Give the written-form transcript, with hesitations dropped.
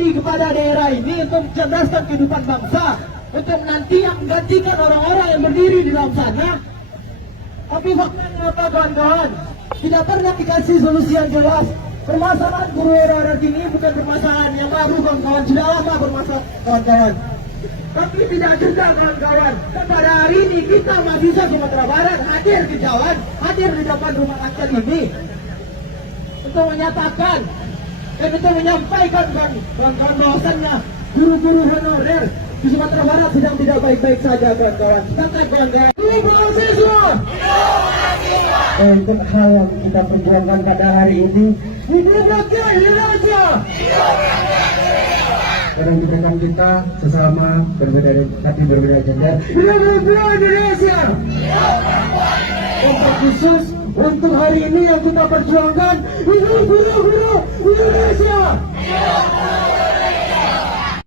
berbakti kepada daerah ini untuk mencerdaskan kehidupan bangsa, untuk nanti yang menggantikan orang-orang yang berdiri di dalam sana. Tapi faktanya apa kawan-kawan? Tidak pernah dikasih solusi yang jelas. Permasalahan guru era ini bukan permasalahan yang baru kawan-kawan, sudah lama bermasalah kawan-kawan. Tapi tidak juga kawan-kawan, pada hari ini kita mahasiswa Sumatera Barat hadir ke jalan, hadir di depan rumah kaca ini untuk menyatakan dan untuk menyampaikan kawan-kawan bahwasannya guru-guru honorer di Sumatera Barat sedang tidak baik-baik saja kawan-kawan. Santai kawan-kawan. Mahasiswa. Untuk hal yang kita perjuangkan pada hari ini, hidup rakyat Indonesia. Karena gerakan kita sesama berbeda tapi berbeda gender. Hidup Indonesia. Untuk khusus untuk hari ini yang kita perjuangkan, hidup guru-guru Indonesia.